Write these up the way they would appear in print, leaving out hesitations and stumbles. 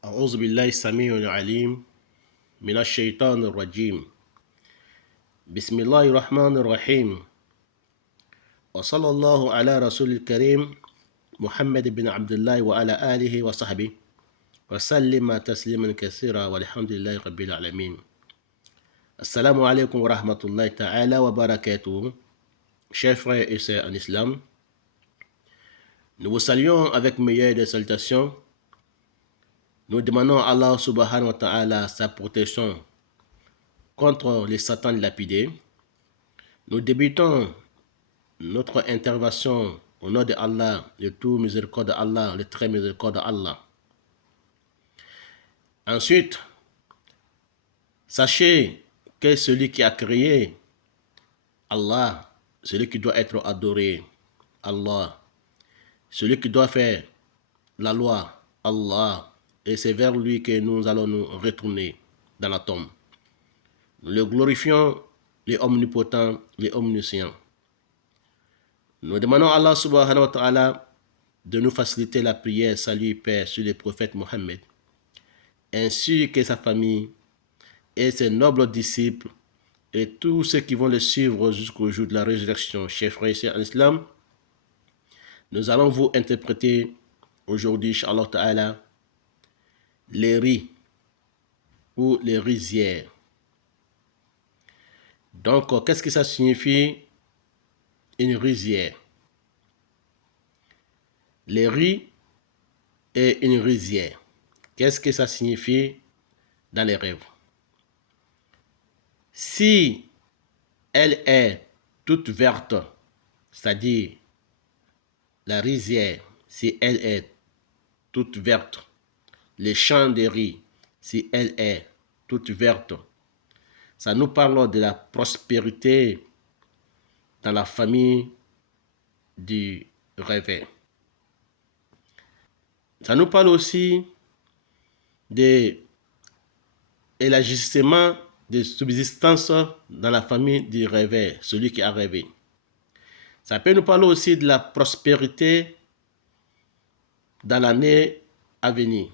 أعوذ بالله السميع العليم من الشيطان الرجيم بسم الله الرحمن الرحيم وصلى الله على رسول الكريم محمد بن عبد الله وعلى آله وصحبه وسلم تسليما كثيرا والحمد لله رب العالمين. Assalamu alaikum wa rahmatullahi ta'ala wa barakatuh. Chers frères et sœurs en islam, nous vous saluons avec meilleure des salutations. Nous demandons à Allah subhanahu wa ta'ala sa protection contre les satans lapidés. Nous débutons notre intervention au nom de Allah, le tout miséricorde Allah, le très miséricorde Allah. Ensuite, sachez que celui qui a créé Allah, celui qui doit être adoré, Allah, celui qui doit faire la loi, Allah, et c'est vers lui que nous allons nous retourner dans la tombe. Nous le glorifions, les omnipotents, les omniscients. Nous demandons à Allah subhanahu wa ta'ala de nous faciliter la prière, salut, paix sur le prophète Mohammed, ainsi que sa famille et ses nobles disciples et tous ceux qui vont le suivre jusqu'au jour de la résurrection. Chers frères et sœurs en islam, nous allons vous interpréter aujourd'hui, inshallah ta'ala, les riz ou les rizières. Donc, qu'est-ce que ça signifie une rizière? Les riz et une rizière. Qu'est-ce que ça signifie dans les rêves? Si elle est toute verte, c'est-à-dire la rizière, si elle est toute verte, les champs de riz, si elle est toute verte, ça nous parle de la prospérité dans la famille du rêve. Ça nous parle aussi de l'élargissement de subsistance dans la famille du rêveur, celui qui a rêvé. Ça peut nous parler aussi de la prospérité dans l'année à venir.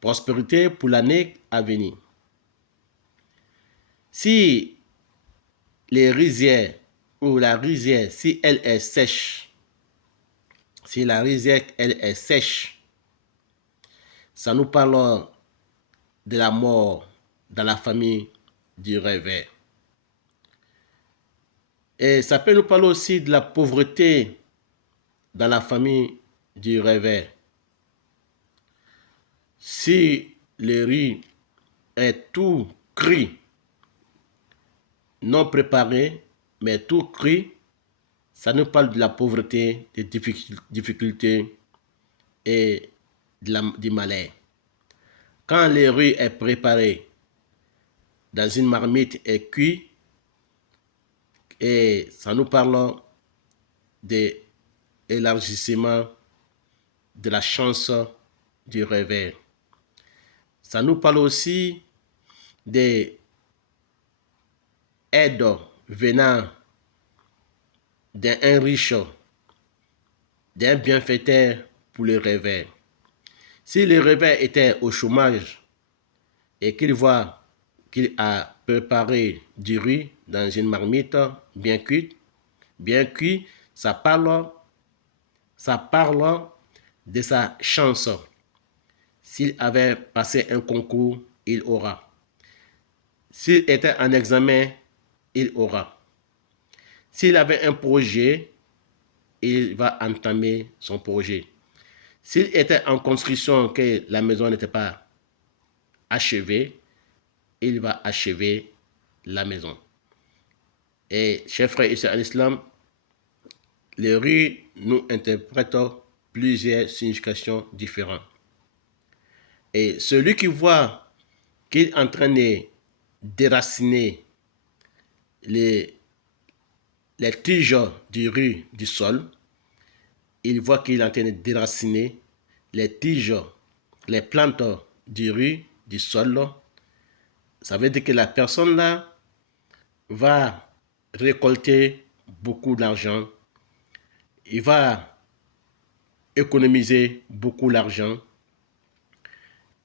Prospérité pour l'année à venir. Si les rizières ou la rizière, si elle est sèche, si la rizière elle est sèche, ça nous parle de la mort dans la famille du rêveur. Et ça peut nous parler aussi de la pauvreté dans la famille du rêveur. Si le riz est tout cuit, non préparé, mais tout cuit, ça nous parle de la pauvreté, des difficultés et du malheur. Quand le riz est préparé dans une marmite et cuit, et ça nous parle de l'élargissement de la chance du rêveur. Ça nous parle aussi des aides venant d'un riche, d'un bienfaiteur pour le rêveur. Si le rêveur était au chômage et qu'il voit qu'il a préparé du riz dans une marmite bien cuite, ça parle de sa chance. S'il avait passé un concours, il aura. S'il était en examen, il aura. S'il avait un projet, il va entamer son projet. S'il était en construction, que la maison n'était pas achevée, il va achever la maison. Et chers frères et sœurs en islam, le riz nous interprète plusieurs significations différentes. Et celui qui voit qu'il est en train de déraciner les tiges du riz du sol, il voit qu'il est en train de déraciner les tiges, les plantes du riz du sol. Ça veut dire que la personne là va récolter beaucoup d'argent, il va économiser beaucoup d'argent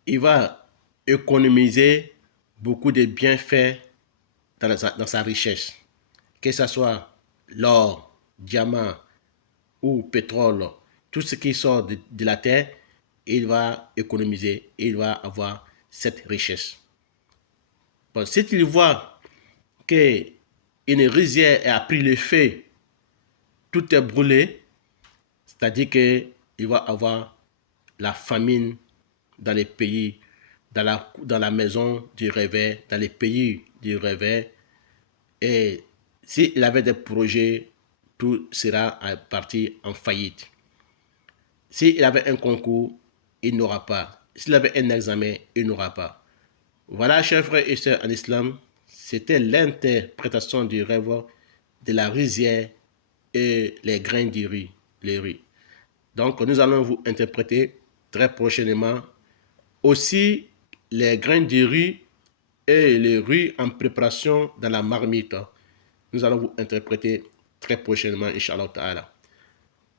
il va économiser beaucoup de bienfaits dans sa richesse, que ce soit l'or, diamant ou pétrole, tout ce qui sort de la terre, il va économiser, il va avoir cette richesse. Bon, si tu vois qu'une rizière a pris le feu, tout est brûlé, c'est-à-dire qu'il va avoir la famine dans les pays, dans la maison du rêve, dans les pays du rêve. Et s'il avait des projets, tout sera parti en faillite. S'il avait un concours, il n'aura pas. S'il avait un examen, il n'aura pas. Voilà, chers frères et sœurs en islam, c'était l'interprétation du rêve de la rizière et les grains du riz, les riz. Donc, nous allons vous interpréter très prochainement aussi les grains du riz et les riz en préparation dans la marmite. Nous allons vous interpréter très prochainement, Inch'Allah Ta'ala.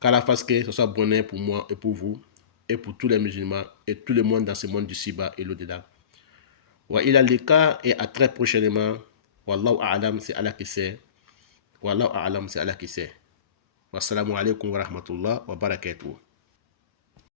Qu'Allah fasse que ce soit bonheur pour moi et pour vous, et pour tous les musulmans, et tout le monde dans ce monde du Siba et l'au-delà. Wa ila lika et à très prochainement. Wallahu a'lam, c'est Allah qui sait. Wallahu a'lam, c'est Allah qui sait. Wassalamu alaikum wa rahmatullah wa barakatuh.